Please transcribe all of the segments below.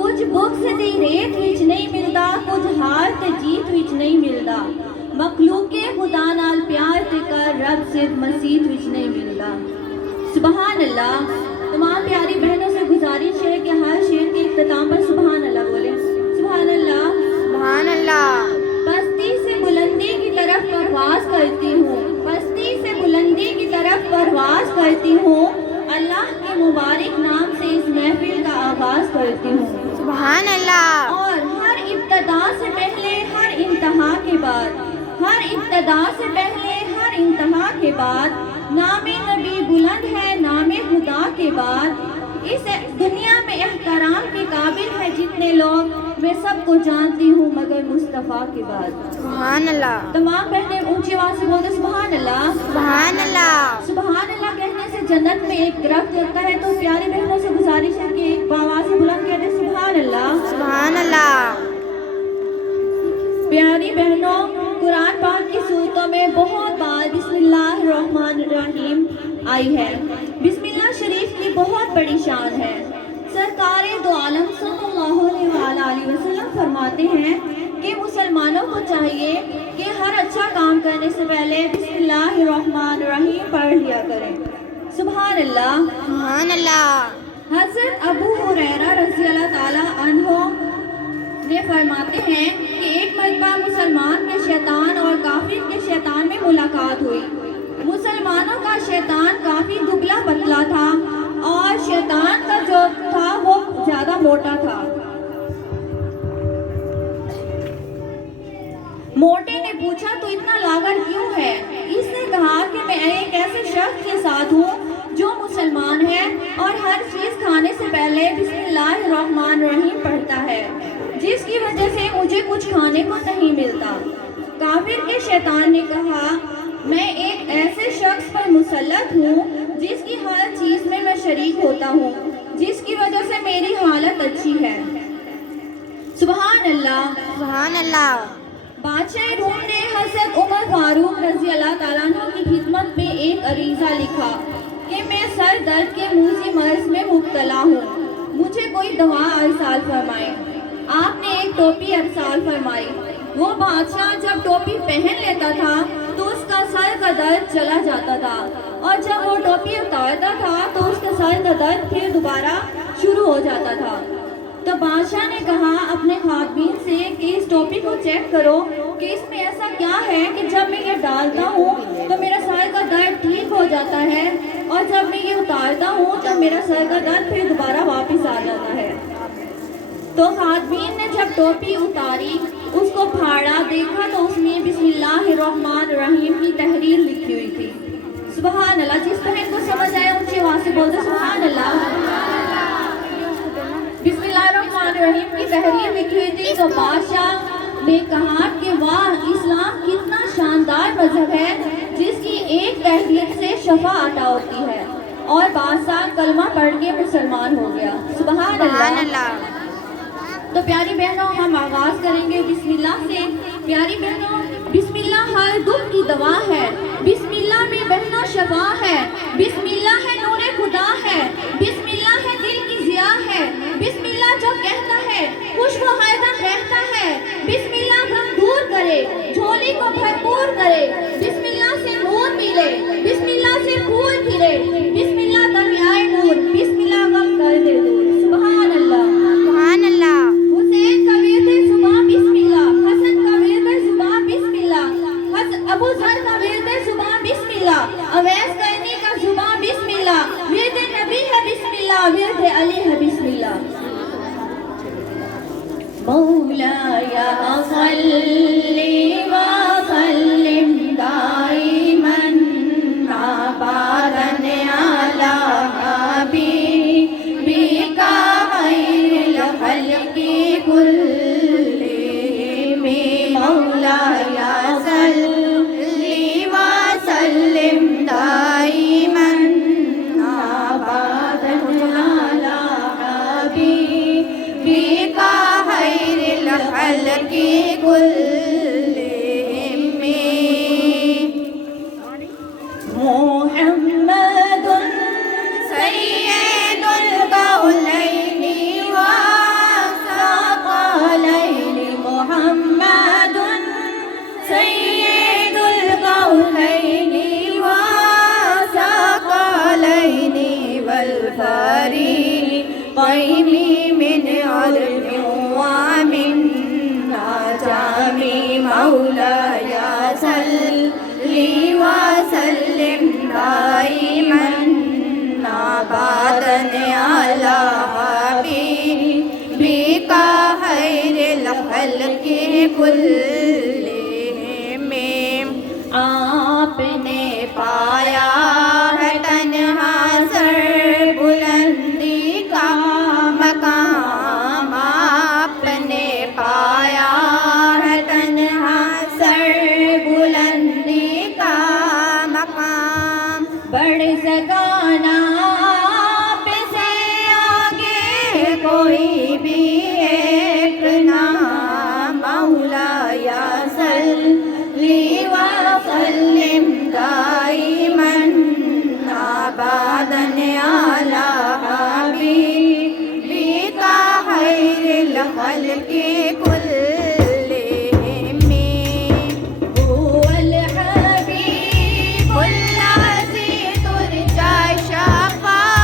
کچھ بخس دی ریت وچ نہیں ملدا، کچھ ہار تے جیت وچ نہیں ملدا، مخلوق خدا نال پیار تے کر رب صرف مسیح وچ نہیں ملدا۔ سبحان اللہ۔ تمام پیاری بہنوں سے گزارش ہے کہ ہر شعر کے اختتام پر سبحان اللہ بولیں۔ سبحان اللہ، سبحان اللہ۔ پستی سے بلندی کی طرف پرواز کرتی ہوں، پستی سے بلندی کی طرف پرواز کرتی ہوں، اللہ کے مبارک نام سے اس محفل کا آغاز کرتی ہوں۔ سبحان اللہ۔ اور ہر ابتدا سے پہلے ہر انتہا کے بعد، ہر ابتدا سے پہلے ہر انتہا کے بعد نام نبی بلند ہے، نام خدا کے بعد اس دنیا میں احترام کے قابل ہے جتنے لوگ، میں سب کو جانتی ہوں مگر مصطفیٰ کے بعد۔ سبحان اللہ۔ تمام بہنیں اونچی آواز سے بولتے سبحان اللہ۔ سبحان اللہ۔ سبحان اللہ کہنے سے جنت میں ایک درخت لگتا ہے، تو پیاری بہنوں سے گزارش ہے کہ ایک آواز سے بلند کہتے ہیں سبحان اللہ۔ سبحان اللہ۔ پیاری بہنوں، قرآن پاک کی صورتوں میں بہت بار بسم اللہ الرحمن الرحیم آئی ہے۔ بسم اللہ شریف کی بہت بڑی شان ہے۔ سرکار دو عالم صلی اللہ علیہ وسلم فرماتے ہیں کہ مسلمانوں کو چاہیے کہ ہر اچھا کام کرنے سے پہلے بسم اللہ الرحمن الرحیم پڑھ لیا کریں۔ سبحان اللہ۔ سبحان اللہ۔ حضرت ابو ہریرہ رضی اللہ تعالیٰ عنہ نے فرماتے ہیں کہ ایک مرتبہ مسلمان کے شیطان اور کافر کے شیطان میں ملاقات ہوئی۔ مسلمانوں کا شیطان کافی دبلا پتلا تھا اور شیطان کا جو تھا وہ زیادہ موٹا تھا۔ موٹے نے پوچھا تو اتنا لاغر کیوں ہے؟ اس نے کہا کہ میں ایک ایسے شخص کے ساتھ ہوں جو مسلمان ہے اور ہر چیز کھانے سے پہلے بسم اللہ الرحمن الرحیم پڑھتا ہے، جس کی وجہ سے مجھے کچھ کھانے کو نہیں ملتا۔ کافر کے شیطان نے کہا میں ایک ایسے شخص پر مسلط ہوں جس کی ہر چیز میں شریک ہوتا ہوں، جس کی وجہ سے میری حالت اچھی ہے۔ سبحان اللہ۔ سبحان اللہ۔ بادشاہ روم نے حضرت عمر فاروق رضی اللہ تعالیٰ عنہ کی خدمت میں ایک عریضہ لکھا کہ میں سر درد کے موذی مرض میں مبتلا ہوں، مجھے کوئی دوا ارسال فرمائے۔ آپ نے ایک ٹوپی ارسال فرمائی۔ وہ بادشاہ جب ٹوپی پہن لیتا تھا تو اس کا سر کا درد چلا جاتا تھا، اور جب وہ ٹوپی اتارتا تھا تو اس کے سر کا درد پھر دوبارہ شروع ہو جاتا تھا۔ تو بادشاہ نے کہا اپنے خادمین سے کہ اس ٹوپی کو چیک کرو کہ اس میں ایسا کیا ہے کہ جب میں یہ ڈالتا ہوں تو میرا سر کا درد ٹھیک ہو جاتا ہے، اور جب میں یہ اتارتا ہوں تو میرا سر کا درد پھر دوبارہ واپس آ جاتا ہے۔ تو خادمین نے جب ٹوپی اتاری، اس کو پھاڑا، دیکھا تو اس میں بسم اللہ الرحمن الرحیم کی تحریر لکھی ہوئی تھی۔ سبحان اللہ۔ جس بہن کو سمجھ آئے اونچی آواز سے بولتے سبحان اللہ۔ بسم اللہ الرحمن الرحیم کی تحریر لکھی ہوئی تھی۔ تو بادشاہ نے کہا کہ واہ، اسلام کتنا شاندار مذہب ہے جس کی ایک تحریر سے شفا عطا ہوتی ہے، اور بادشاہ کلمہ پڑھ کے مسلمان ہو گیا۔ سبحان اللہ۔ تو پیاری بہنوں، ہم آغاز کریں گے بسم اللہ سے۔ پیاری بہنوں، بسم اللہ ہر دکھ کی دوا ہے، بسم اللہ میں بہنا شفا ہے، بسم اللہ ہے نور خدا ہے، بسم اللہ ہے دل کی ضیاء ہے، بسم اللہ جو کہتا ہے خوش و ہر دم رہتا ہے، بسم اللہ غم دور کرے، جھولی کو بھرپور کرے، بسم اللہ سے نور ملے، بسم اللہ سے پھول کھلے، بسم اللہ دریائے نور، بسم اللہ غم کر دے دور۔ سبحان اللہ۔ سبحان اللہ۔ حسین کا ورد صبح بسم اللہ، حسن کا ورد صبح بسم اللہ، ابو ذر کا ورد صبح بسم اللہ، اویس کرنی کا صبح بسم اللہ، ورد نبی ہے بسم اللہ، ورد علی ہے بسم اللہ۔ مولاي صل وسلم دائما ابدا على حبيبك خير الخلق كلهم، مولاي صل وسلم دائما ابدا على حبيبك خير الخلق كلهم، محمد سيد الكونين تعظيم من عرف ومن نجم مولاي صل وسلم دائما أبدا على حبيبك خير الخلق كلهم آپ نے پایا ہے تنہا سر بلندی کا مقام آپ نے پایا ہے تنہا سر بلندی کا مقام بڑھ سکانا آپ سے آگے کوئی بھی ایک نام مولاي صل وسلم دائما أبدا على حبيبك خير الخلق كلهم هو الحبيب الذي ترجى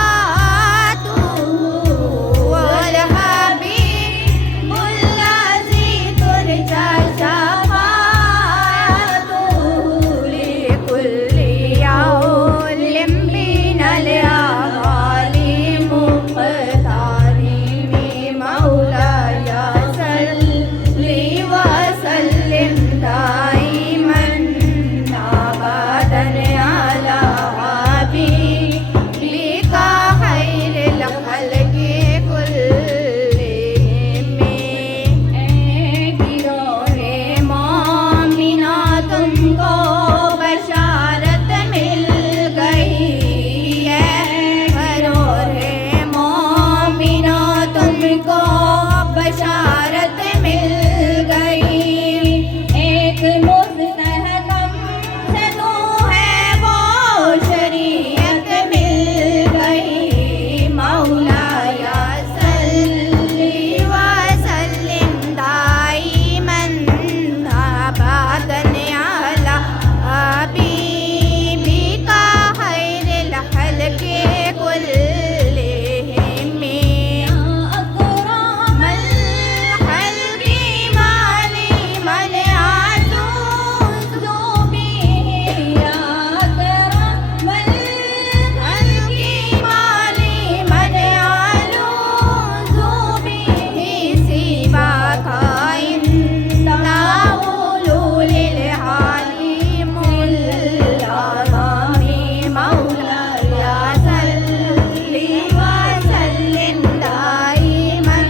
شفاعته والحبيب الذي ترجى شفاعته لكل يوم من الأعمال مقترم مولاي صل وسلم دائما أبدا على حبيبك خير الخلق كلهم گروہ مومنہ تم کو بشارت مل گئی ہے گروہ مومنہ تم کو بشارت مل گئی ایک مستحکم سے تو ہے وہ شریعت مل گئی مولاي صل وسلم دائما أبدا على حبيبك خير الخلق كلهم اکرم الخلق مالي من عزوز به یا اکرم الخلق مالي من علوز به سواك عند أولول العليم العظام مولاي صل وسلم دائما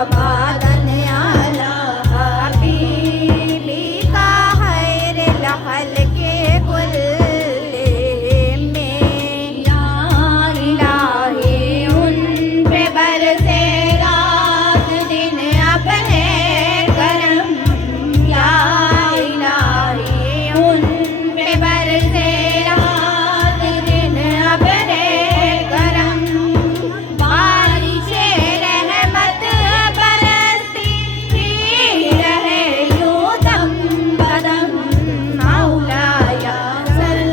أبدا على حبيبك خير الخلق كلهم یا الہی ان پہ برسے رات دن اپنے کرم یا الہی ان پہ برسے رات دن اپنے کرم بارش رحمت برستی ہی رہے یوں دم بدم مولاي صل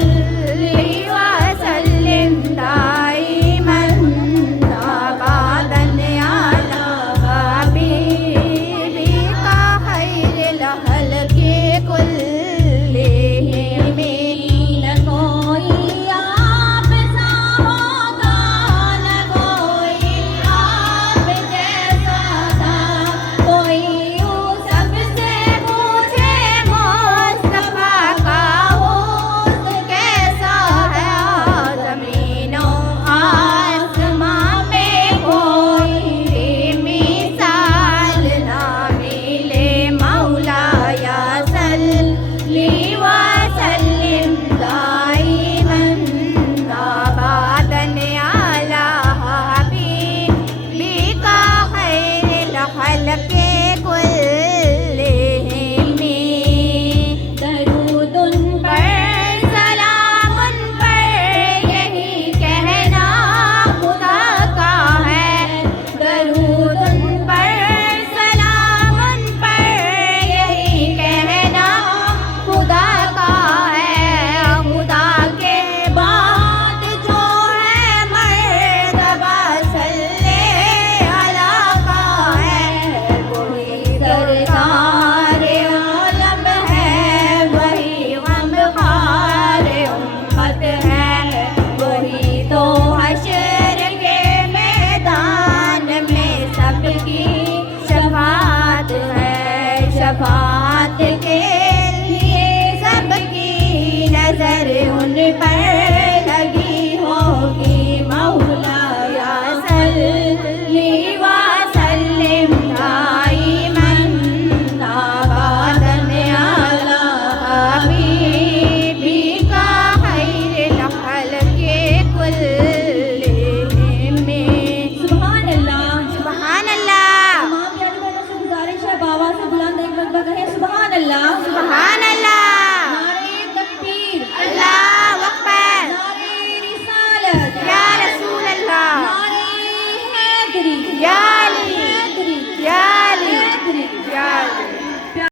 وسلم دائما أبدا اللہ سبحان اللہ نعرہ تکبیر اللہ اکبر نعرہ رسالت یا رسول اللہ نعرہ حیدری یا